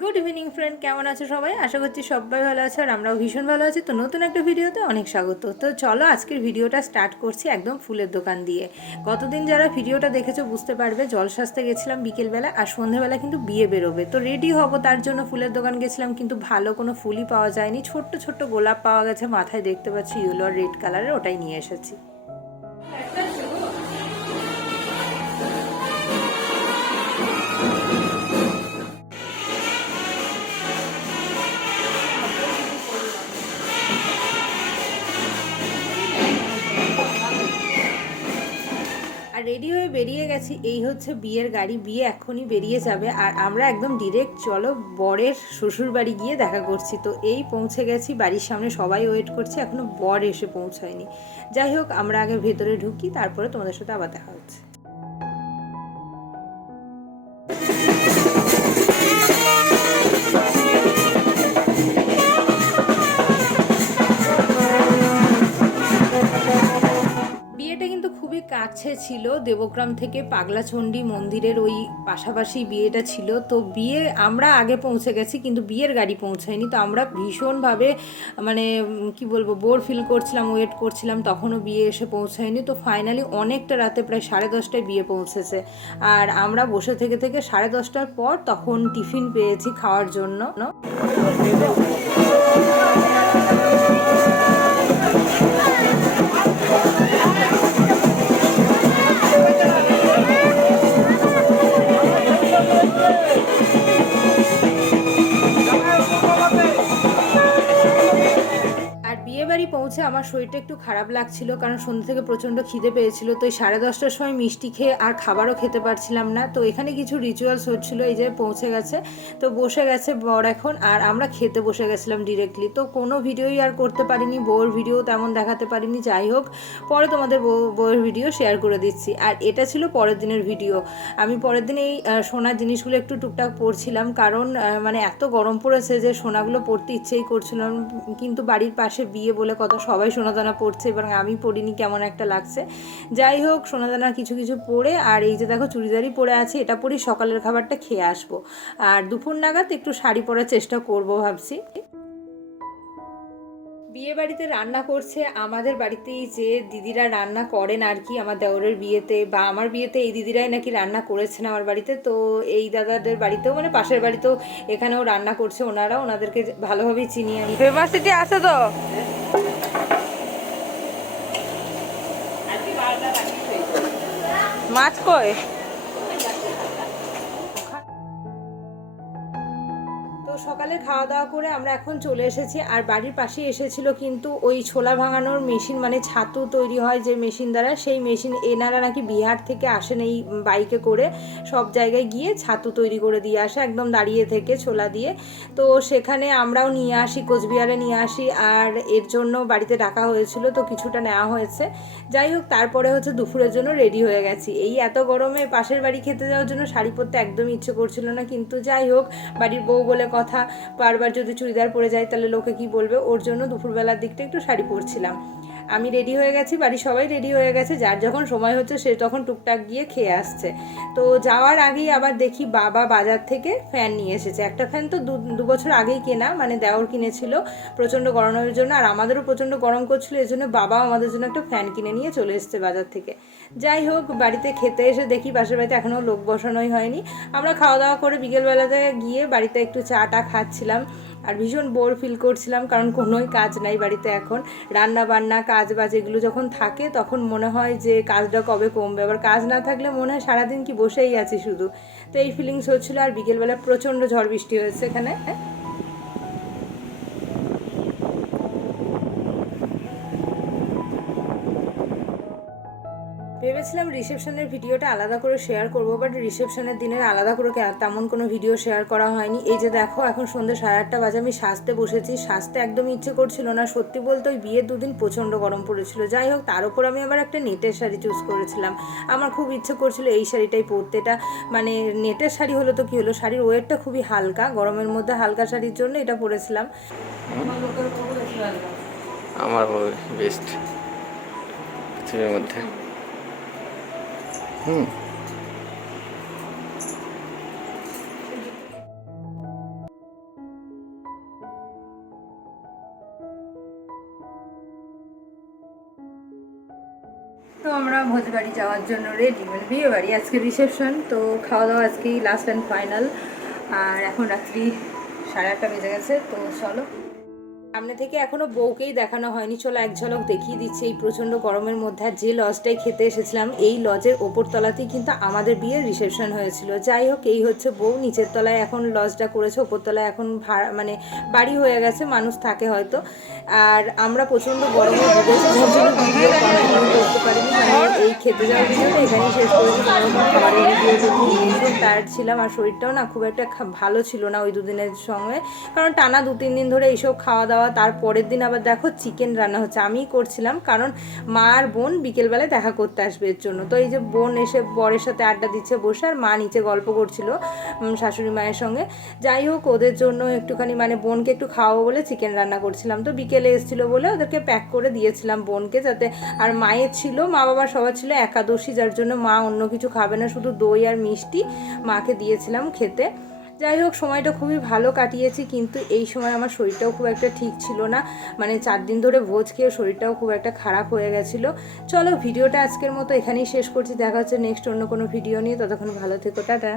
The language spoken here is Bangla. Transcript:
গুড ইভিনিং ফ্রেন্ড কেমন আছো সবাই? আশা করছি সবাই ভালো আছে আর আমরাও ভীষণ ভালো আছি। তো নতুন একটা ভিডিওতে অনেক স্বাগত। তো চলো আজকের ভিডিওটা স্টার্ট করছি একদম ফুলের দোকান দিয়ে। গতদিন যারা ভিডিওটা দেখেছ বুঝতে পারবে জল সাজতে গেছিলাম বিকেলবেলা আর সন্ধ্যেবেলা কিন্তু বিয়ে বেরোবে। তো রেডি হব তার জন্য ফুলের দোকান গেছিলাম, কিন্তু ভালো কোনো ফুলই পাওয়া যায়নি। ছোট্ট ছোট্ট গোলাপ পাওয়া গেছে, মাথায় দেখতে পাচ্ছি ইয়েলো আর রেড কালারের, ওটাই নিয়ে এসেছি। গেছি, এই হচ্ছে বিয়ের গাড়ি, বিয়ে এখনই বেরিয়ে যাবে। আর আমরা একদম ডিরেক্ট চলো বরের শ্বশুর বাড়ি গিয়ে দেখা করছি। তো এই পৌঁছে গেছি, বাড়ির সামনে সবাই ওয়েট করছে, এখনও বর এসে পৌঁছায়নি। যাই হোক, আমরা আগে ভেতরে ঢুকি, তারপরে তোমাদের সাথে আবার দেখা হচ্ছে। কাছে ছিল, দেবগ্রাম থেকে পাগলাচণ্ডী মন্দিরের ওই পাশাপাশি বিয়েটা ছিল। তো বিয়ে আমরা আগে পৌঁছে গেছি, কিন্তু বিয়ের গাড়ি পৌঁছায়নি। তো আমরা ভীষণভাবে মানে কি বলব বোর ফিল করছিলাম ওয়েট করছিলাম, তখনও বিয়ে এসে পৌঁছায়নি। তো ফাইনালি অনেকটা রাতে প্রায় সাড়ে দশটায় বিয়ে পৌঁছেছে। আর আমরা বসে থেকে থেকে সাড়ে দশটার পর তখন টিফিন পেয়েছি খাওয়ার জন্য। আমার শরীরটা একটু খারাপ লাগছিল, কারণ সন্ধ্যা থেকে প্রচণ্ড খিদে পেয়েছিল, তো এই সাড়ে দশটার সময় মিষ্টি খেয়ে আর খাবারও খেতে পারছিলাম না। তো এখানে কিছু রিচুয়ালস হচ্ছিল, এই যে পৌঁছে গেছে, তো বসে গেছে বর এখন, আর আমরা খেতে বসে গেছিলাম ডিরেক্টলি তো কোনো ভিডিওই আর করতে পারিনি, বউয়ের ভিডিও তেমন দেখাতে পারিনি, যাই হোক, পরে তোমাদের বউ, বউয়ের ভিডিও শেয়ার করে দিচ্ছি। আর এটা ছিল পরের দিনের ভিডিও আমি পরের দিন এই সোনার জিনিসগুলো একটু টুকটাক পরছিলাম, কারণ মানে এত গরম পড়েছে যে সোনাগুলো পরতে ইচ্ছেই করছিলাম কিন্তু বাড়ির পাশে বিয়ে বলে কত সবাই সোনাদানা পরছে এবং আমি পড়িনি কেমন একটা লাগছে। যাই হোক সোনাদানা কিছু কিছু পরে আর এই যে দেখো চুড়িদারই পরে আছে, এটা পরেই সকালের খাবারটা খেয়ে আসব। আর দুপুর নাগাদ একটু শাড়ি পরার চেষ্টা করব ভাবছি। বিয়ে বাড়িতে রান্না করছে আমাদের বাড়িতেই যে দিদিরা রান্না করেন আর কি আমার দেওরের বিয়েতে বা আমার বিয়েতে এই দিদিরাই নাকি রান্না করেছেন আমার বাড়িতে। তো এই দাদাদের বাড়িতেও মানে পাশের বাড়িতেও এখানেও রান্না করছে ওনারা ওনাদেরকে ভালোভাবেই চিনি আমি ফেমাসিটি আছে তো? মাছ কই? সকালে খাওয়া দাওয়া করে আমরা এখন চলে এসেছি আর বাড়ির পাশে এসেছিল কিন্তু ওই ছোলা ভাঙানোর মেশিন মানে ছাতু তৈরি হয় যে মেশিন দ্বারা, সেই মেশিন এনারা নাকি বিহার থেকে আসেন এই বাইকে করে, সব জায়গায় গিয়ে ছাতু তৈরি করে দিয়ে আসে, একদম দাঁড়িয়ে থেকে ছোলা দিয়ে। তো সেখানে আমরাও নিয়ে আসি, কোচবিহারে নিয়ে আসি আর এর জন্য বাড়িতে ডাকা হয়েছিল, তো কিছুটা নেওয়া হয়েছে। যাই হোক, তারপরে হচ্ছে দুপুরের জন্য রেডি হয়ে গেছি। এই এত গরমে পাশের বাড়ি খেতে যাওয়ার জন্য শাড়ি পরতে একদমই ইচ্ছে করছিল না, কিন্তু যাই হোক, বাড়ির বউ বলে কথা বারবার যদি চুড়িদার পরে যায় তাহলে লোকে কি বলবে? ওর জন্য দুপুরবেলার দিকটা একটু শাড়ি পরছিলাম। আমি রেডি হয়ে গেছি, বাড়ির সবাই রেডি হয়ে গেছে, যার যখন সময় হচ্ছে সে তখন টুকটাক গিয়ে খেয়ে আসছে। তো যাওয়ার আগেই আবার দেখি বাবা বাজার থেকে ফ্যান নিয়ে এসেছে। একটা ফ্যান তো দু বছর আগেই কেনা মানে দেওর কিনেছিল, প্রচণ্ড গরমের জন্য, আর আমাদেরও প্রচণ্ড গরম করছিল, এই জন্য বাবাও আমাদের জন্য একটা ফ্যান কিনে নিয়ে চলে এসেছে বাজার থেকে। যাই হোক, বাড়িতে খেতে এসে দেখি পাশের বাড়িতে এখনও লোক বসানোই হয়নি। আমরা খাওয়া দাওয়া করে বিকেলবেলাতে গিয়ে বাড়িতে একটু চা টা খাচ্ছিলাম। আর ভীষণ বোর ফিল করছিলাম, কারণ কোনোই কাজ নাই বাড়িতে এখন। রান্না বান্না কাজ বাজ এগুলো যখন থাকে, তখন মনে হয় যে কাজটা কবে কমবে। আবার কাজ না থাকলে মনে হয় সারাদিন কি বসেই আছি শুধু। তো এই ফিলিংস হচ্ছিল আর বিকেলবেলা প্রচণ্ড ঝড় বৃষ্টি হয়েছে এখানে। ভেবেছিলাম রিসেপশনের ভিডিওটা আলাদা করে শেয়ার করব বাট রিসেপশনের দিনের আলাদা করে তেমন কোনো ভিডিও শেয়ার করা হয়নি। এই যে দেখো, এখন সন্ধ্যে সাড়ে আটটা বাজে, আমি সাজতে বসেছি। সাজতে একদমই ইচ্ছে করছিল না। সত্যি বলতে ওই বিয়ের দুদিন প্রচণ্ড গরম পড়েছিল। যাই হোক, তার উপর আমি আবার একটা নেটের শাড়ি চুজ করেছিলাম। আমার খুব ইচ্ছে করছিল এই শাড়িটাই পরতে। এটা মানে নেটের শাড়ি হলো তো কী হলো? শাড়ির ওয়েটটা খুবই হালকা। গরমের মধ্যে হালকা শাড়ির জন্য এটা পরেছিলাম। আমার বেস্ট পৃথিবীর মধ্যে। হুম। তো আমরা ভোজ বাড়ি যাওয়ার জন্য রেডি মানে বিয়ে বাড়ি, আজকে রিসেপশন তো খাওয়া দাওয়া আজকেই লাস্ট অ্যান্ড ফাইনাল আর এখন রাত্রি সাড়ে আটটা বেজে গেছে, তো চলো। সামনে থেকে এখনও বউকেই দেখানো হয়নি। চলো এক ঝলক দেখিয়ে দিচ্ছি এই প্রচণ্ড গরমের মধ্যে। যে লজটাই খেতে এসেছিলাম, এই লজের ওপর তলাতেই কিন্তু আমাদের বিয়ের রিসেপশন হয়েছিল। যাই হোক, এই হচ্ছে বউ। নিচের তলায় এখন লজটা করেছে, ওপর তলায় এখন ভাড়া মানে বাড়ি হয়ে গেছে, মানুষ থাকে হয়তো। আর আমরা প্রচণ্ড গরমে ভুগেছি জন্য মানে এই খেতে যাওয়ার ভিডিওটা এখানেই শেষ করেছি ভীষণ টায়ার্ড ছিলাম আর শরীরটাও না খুব একটা ভালো ছিল না ওই দুদিনের সঙ্গে। কারণ টানা দু তিন দিন ধরে এইসব খাওয়া দাওয়া, তার পরের দিন আবার দেখো চিকেন রান্না হচ্ছে। আমিই করছিলাম কারণ মা আর বোন বিকেলবেলায় দেখা করতে আসবে এর জন্য। তো এই যে বোন এসে বরের সাথে আড্ডা দিচ্ছে, বসে আর মা নিচে গল্প করছিল শাশুড়ি মায়ের সঙ্গে। যাই হোক, ওদের জন্য একটুখানি মানে বোনকে একটু খাওয়াবো বলে চিকেন রান্না করছিলাম। তো বিকেলে এসেছিল বলে ওদেরকে প্যাক করে দিয়েছিলাম বোনকে, যাতে আর মায়ের ছিল মা বাবার সবার ছিল একাদশী, যার জন্য মা অন্য কিছু খাবে না, শুধু দই আর মিষ্টি মাকে দিয়েছিলাম খেতে। যাই হোক, সময়টা খুবই ভালো কাটিয়েছি, কিন্তু এই সময় আমার শরীরটাও খুব একটা ঠিক ছিল না। মানে চার দিন ধরে ভোজ খেয়ে শরীরটাও খুব একটা খারাপ হয়ে গেছিল। চলো, ভিডিওটা আজকের মতো এখানেই শেষ করছি। দেখা হচ্ছে নেক্সট অন্য কোনো ভিডিও নিয়ে। ততক্ষণ ভালো থেকো, টাটা।